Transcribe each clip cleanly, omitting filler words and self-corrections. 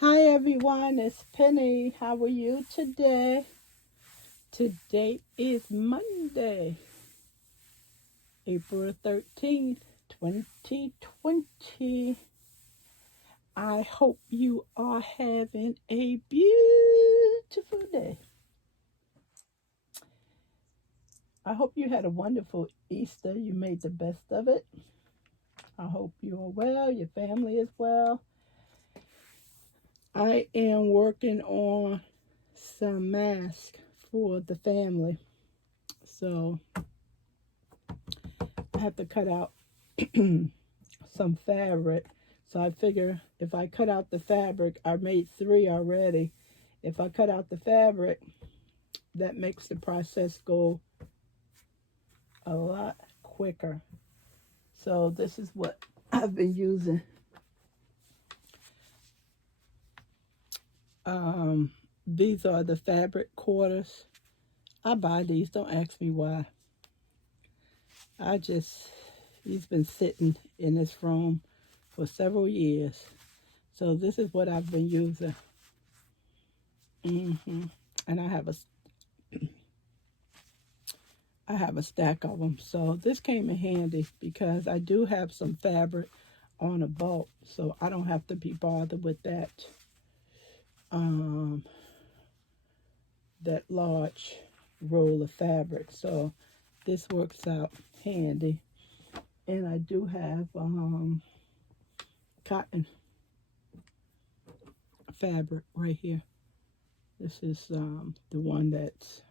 Hi everyone, it's Penny. How are you today? Today is Monday, April 13th, 2020. I hope you are having a beautiful day. I hope you had a wonderful Easter. You made the best of it. I hope you are well, your family is well. I am working on some masks for the family. So I have to cut out some fabric. So I figure if I cut out the fabric, I made 3 already. If I cut out the fabric, that makes the process go a lot quicker. So this is what I've been using. These are the fabric quarters. I buy these, don't ask me why. He's been sitting in this room for several years. So this is what I've been using. And I have a stack of them. So this came in handy because I do have some fabric on a bulk, so I don't have to be bothered with that that large roll of fabric. So this works out handy. And I do have cotton fabric right here. This is the one that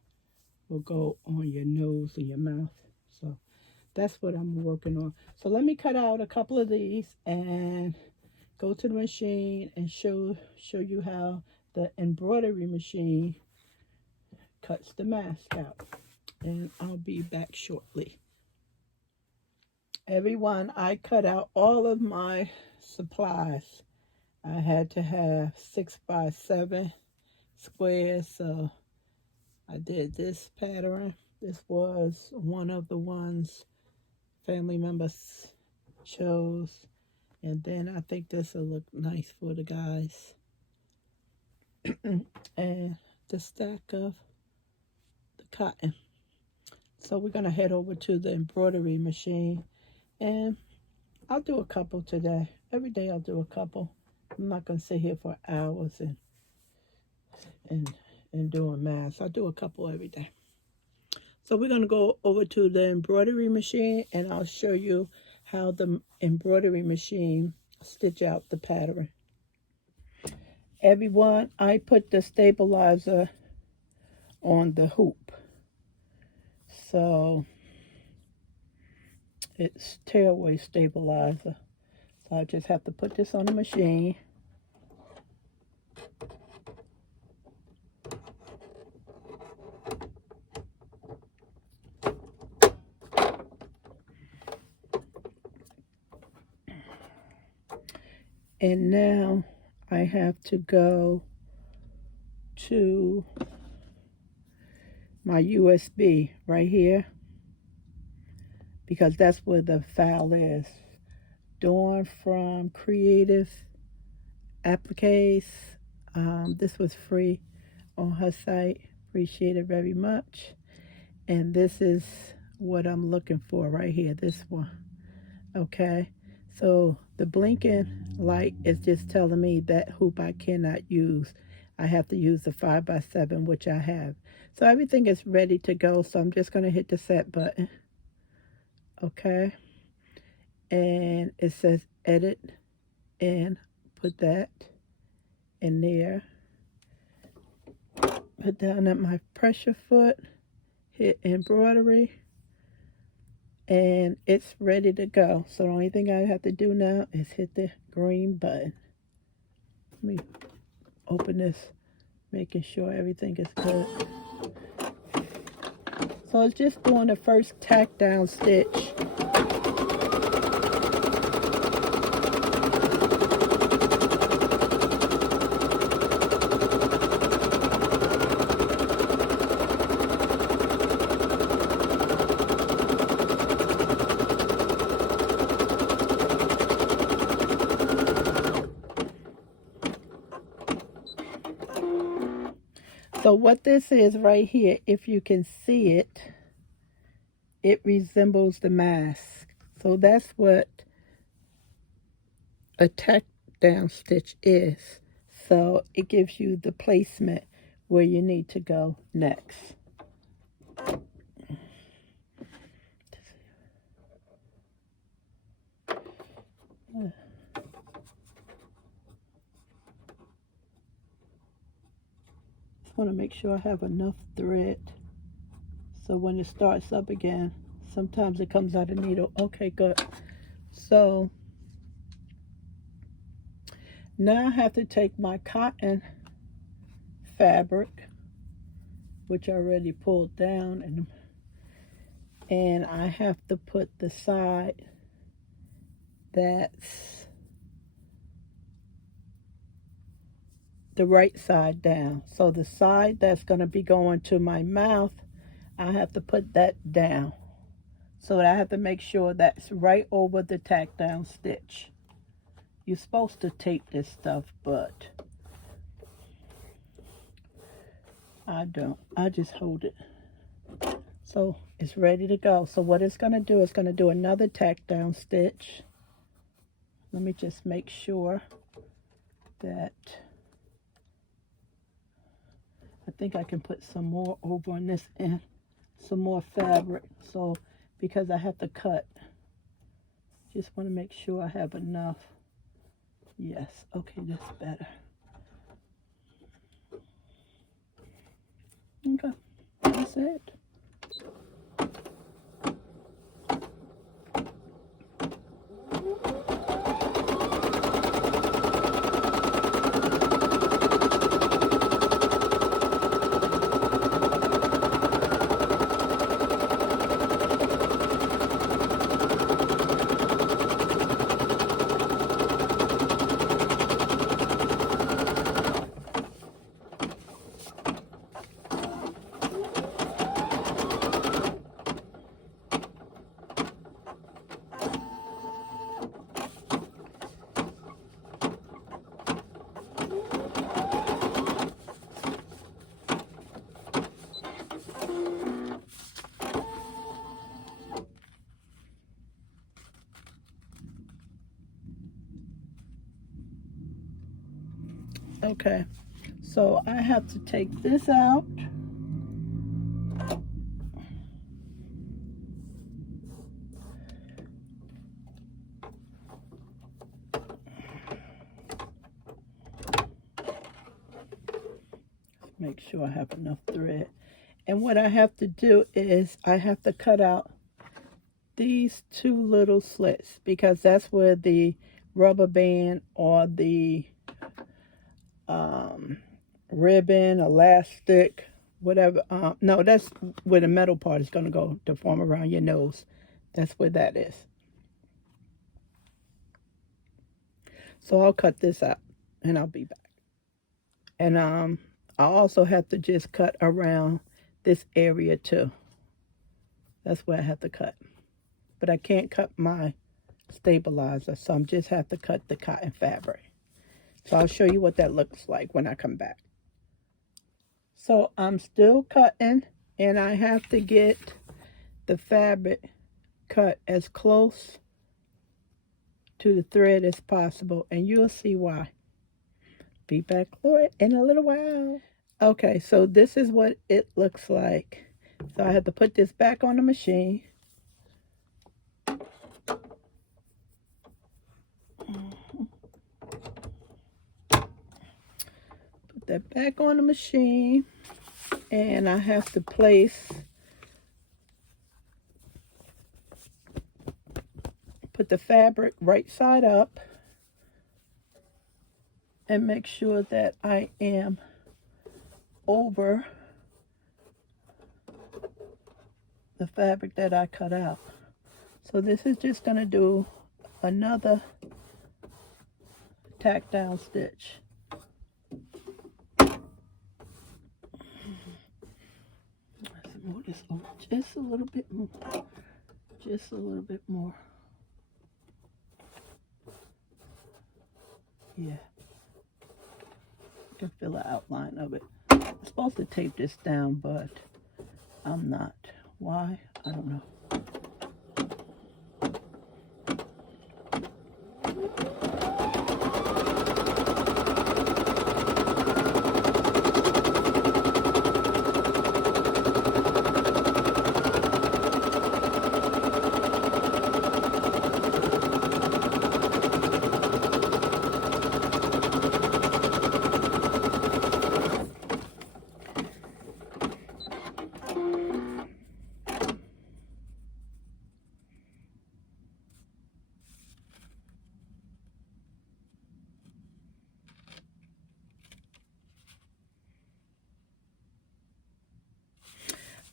will go on your nose and your mouth. So that's what I'm working on. So let me cut out a couple of these and go to the machine and show you how the embroidery machine cuts the mask out. And I'll be back shortly. Everyone, I cut out all of my supplies. I had to have 6x7 squares, so I did this pattern. This was one of the ones family members chose. And then I think this will look nice for the guys. And the stack of the cotton. So we're going to head over to the embroidery machine. And I'll do a couple today. Every day I'll do a couple. I'm not going to sit here for hours and doing masks. I'll do a couple every day. So we're going to go over to the embroidery machine and I'll show you how the embroidery machine stitch out the pattern. Everyone, I put the stabilizer on the hoop. So it's tearaway stabilizer. So I just have to put this on the machine. And now I have to go to my USB right here because that's where the file is. Dawn from Creative Appliques. This was free on her site. Appreciate it very much. And this is what I'm looking for right here, this one. Okay, so the blinking light is just telling me that hoop I cannot use. I have to use the 5x7, which I have. So everything is ready to go, so I'm just going to hit the set button. Okay, and it says edit and put that in there. Put down at my pressure foot, hit embroidery, and it's ready to go. So the only thing I have to do now is hit the green button. Let me open this, making sure everything is good. So it's just doing the first tack down stitch. So what this is right here, if you can see it, it resembles the mask. So that's what a tack down stitch is. So it gives you the placement where you need to go next. Just want to make sure I have enough thread so when it starts up again, sometimes it comes out of needle. Okay, good. So now I have to take my cotton fabric, which I already pulled down, and I have to put the side that's the right side down. So the side that's going to be going to my mouth, I have to put that down. So I have to make sure that's right over the tack down stitch. You're supposed to tape this stuff, but I don't. I just hold it. So it's ready to go. So what it's going to do is going to do another tack down stitch. Let me just make sure that I think I can put some more over on this end, some more fabric. So because I have to cut, just want to make sure I have enough. Yes, okay, that's better. Okay, that's it. Okay, so I have to take this out. Make sure I have enough thread. And what I have to do is I have to cut out these two little slits because that's where the rubber band or the ribbon, elastic, whatever. No, that's where the metal part is going to go to form around your nose. That's where that is. So I'll cut this out and I'll be back. And I also have to just cut around this area too. That's where I have to cut. But I can't cut my stabilizer, so I'm just have to cut the cotton fabric. So I'll show you what that looks like when I come back. So I'm still cutting, and I have to get the fabric cut as close to the thread as possible, and you'll see why. Be back for it in a little while. Okay, so this is what it looks like. So I have to put this back on the machine. Put that back on the machine, and I have to put the fabric right side up and make sure that I am over the fabric that I cut out. So this is just going to do another tack down stitch. Let's move this over just a little bit more. Just a little bit more. Yeah. You can feel the outline of it. I'm supposed to tape this down, but I'm not. Why? I don't know.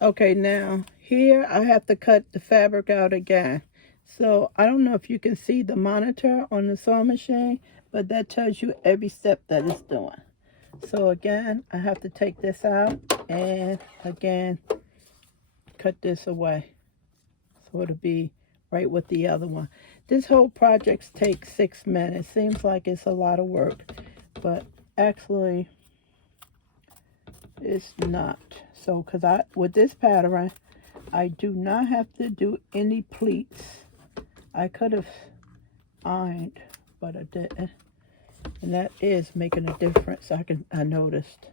Okay, now here I have to cut the fabric out again. So I don't know if you can see the monitor on the sewing machine, but that tells you every step that it's doing. So again, I have to take this out and again, cut this away. So it'll be right with the other one. This whole project takes 6 minutes. Seems like it's a lot of work, but actually it's not. So because with this pattern, I do not have to do any pleats. I could have ironed, but I didn't. And that is making a difference. I noticed.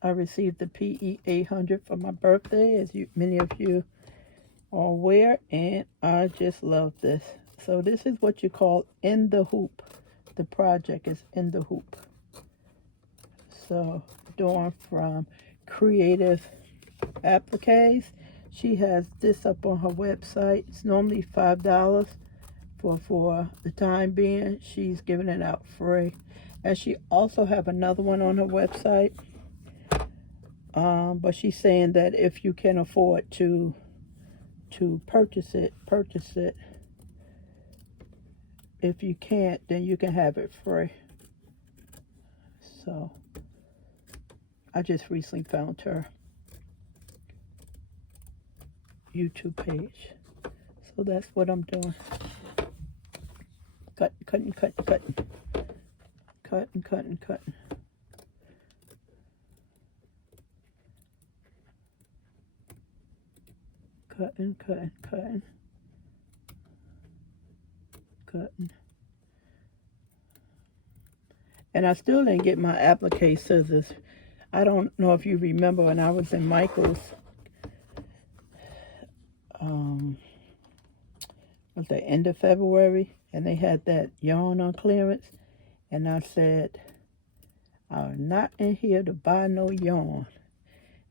I received the PE 800 for my birthday, as many of you are aware, and I just love this. So this is what you call in the hoop. The project is in the hoop. So Dawn from Creative Appliques. She has this up on her website. It's normally $5, for the time being. She's giving it out free. And she also have another one on her website. But she's saying that if you can afford to purchase it. If you can't, then you can have it free. So I just recently found her YouTube page. So that's what I'm doing. Cutting. Cutting. And I still didn't get my applique scissors. I don't know if you remember when I was in Michael's, was the end of February, and they had that yarn on clearance, and I said, I'm not in here to buy no yarn.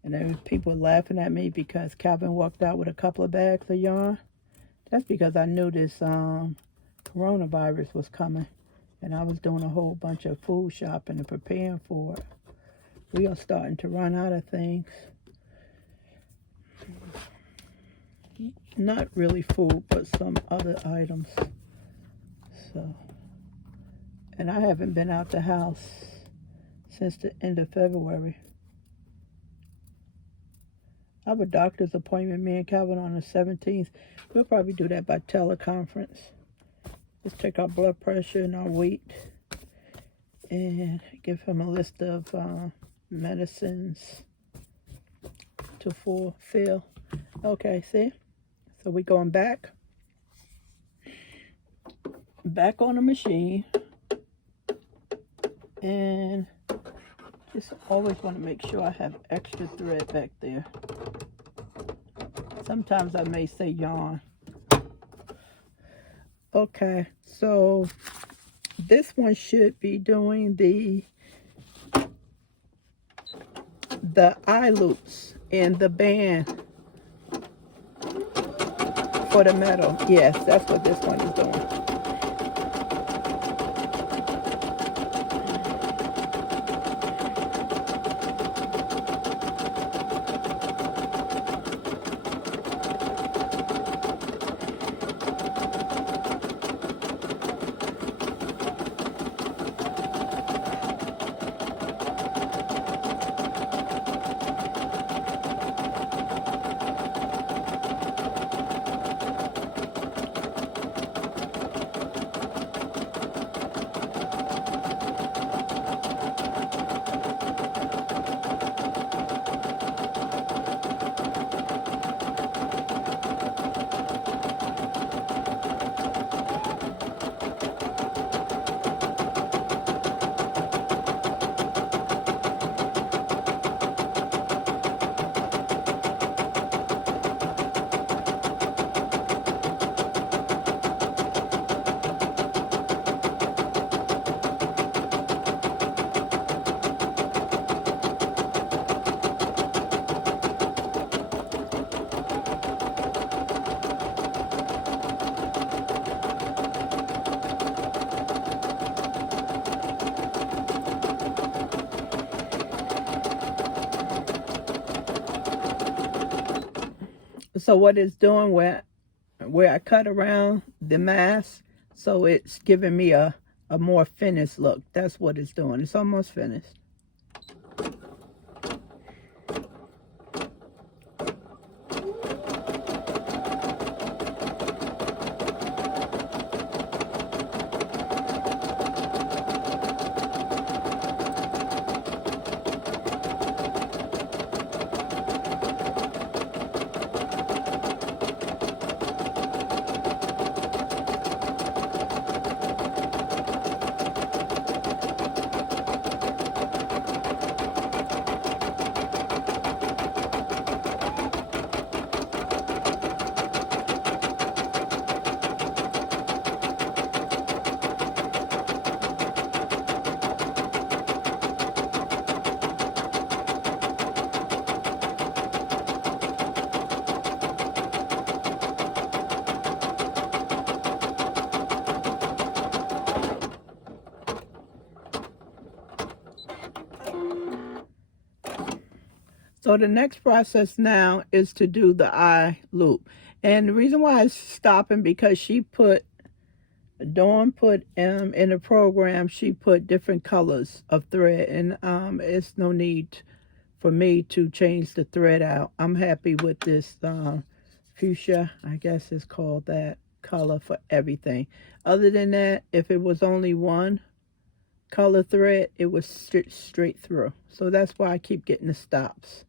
And there was people laughing at me because Calvin walked out with a couple of bags of yarn. That's because I knew this coronavirus was coming, and I was doing a whole bunch of food shopping and preparing for it. We are starting to run out of things. Not really food, but some other items. So, and I haven't been out the house since the end of February. I have a doctor's appointment, me and Calvin, on the 17th. We'll probably do that by teleconference. Just check our blood pressure and our weight. And give him a list of medicines to fulfill. Okay, see? So we're going back on the machine. And just always want to make sure I have extra thread back there. Sometimes I may say yarn. Okay, so this one should be doing the eye loops and the band for the metal. Yes, that's what this one is doing. So what it's doing where I cut around the mask, so it's giving me a more finished look. That's what it's doing. It's almost finished. So the next process now is to do the eye loop. And the reason why it's stopping, because Dawn put in the program, she put different colors of thread, and it's no need for me to change the thread out. I'm happy with this fuchsia, I guess it's called that color for everything. Other than that, if it was only one color thread, it was straight through. So that's why I keep getting the stops.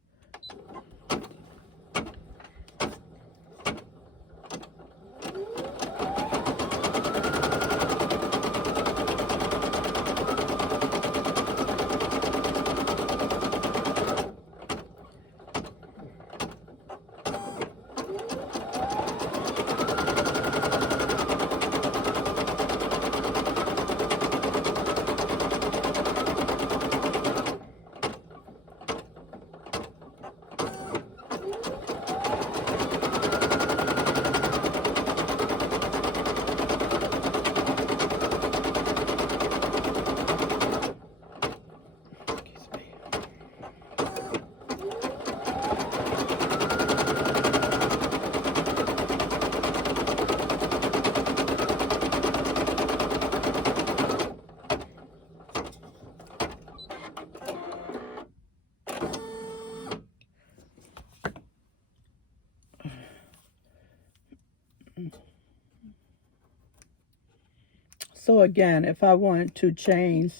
So again, if I wanted to change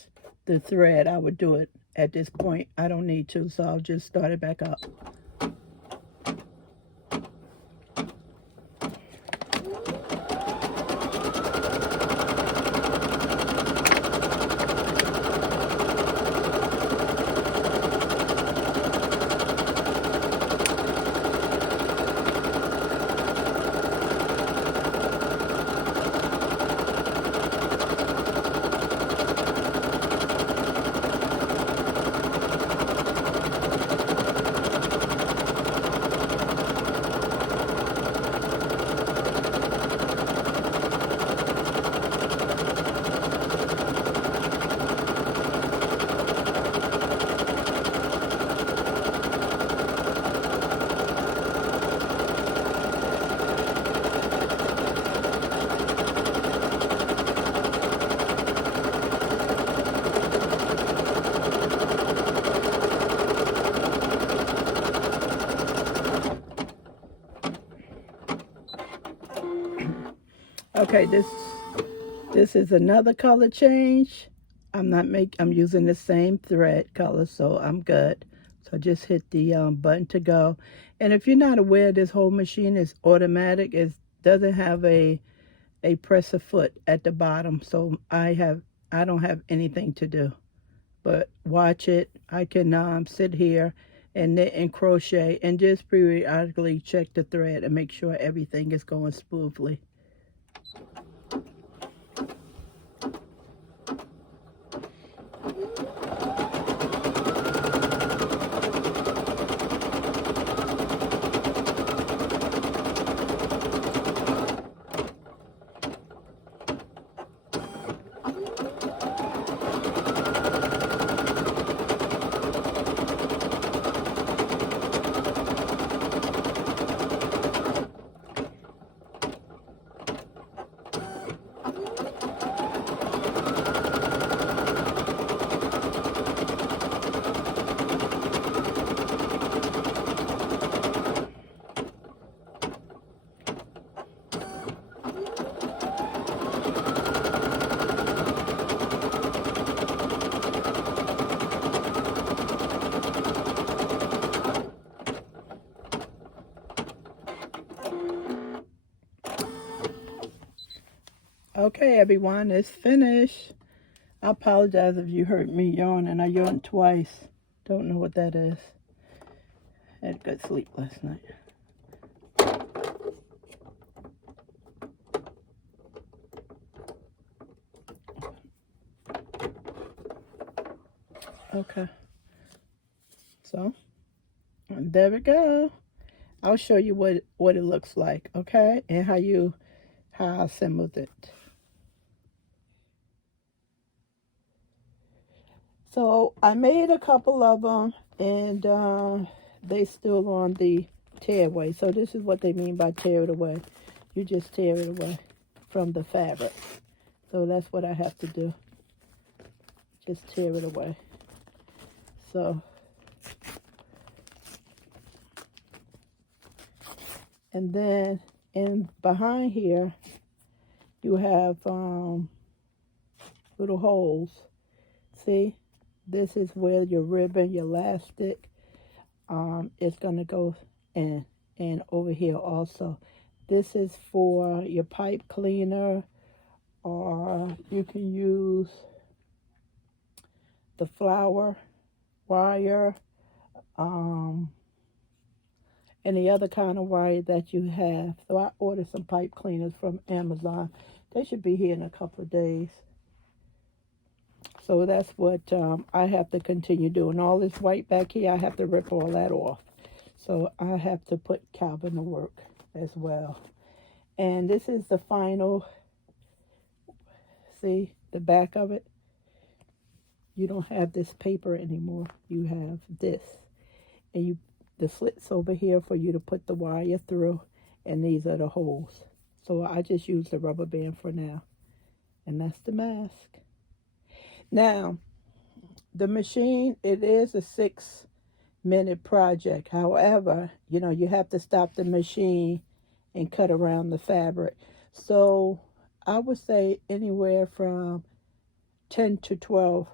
the thread, I would do it at this point. I don't need to, so I'll just start it back up. Okay, this is another color change. I'm using the same thread color, so I'm good. So just hit the button to go. And if you're not aware, this whole machine is automatic. It doesn't have a presser foot at the bottom, so I don't have anything to do but watch it. I can sit here and knit and crochet and just periodically check the thread and make sure everything is going smoothly. Okay, everyone, it's finished. I apologize if you heard me yawn, and I yawned twice. Don't know what that is. Had a good sleep last night. Okay, so there we go. I'll show you what it looks like, okay, and how I assembled it. So I made a couple of them, and they still on the tear away. So this is what they mean by tear it away. You just tear it away from the fabric. So that's what I have to do. Just tear it away. So, and then in behind here, you have little holes. See, this is where your ribbon, your elastic, is going to go in. And over here also. This is for your pipe cleaner, or you can use the flower wire, any other kind of wire that you have. So I ordered some pipe cleaners from Amazon. They should be here in a couple of days. So that's what I have to continue doing. All this white back here, I have to rip all that off. So I have to put Calvin to work as well. And this is the final, see the back of it? You don't have this paper anymore. You have this. And the slits over here for you to put the wire through. And these are the holes. So I just use the rubber band for now. And that's the mask. Now, the machine, it is a 6-minute project. However, you have to stop the machine and cut around the fabric. So I would say anywhere from 10 to 12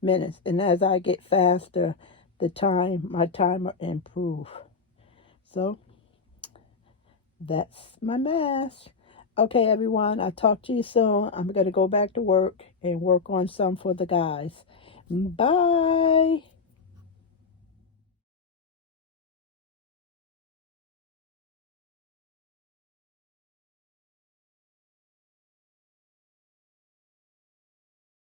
minutes. And as I get faster, my timer improve. So that's my mask. Okay, everyone, I'll talk to you soon. I'm going to go back to work and work on some for the guys. Bye.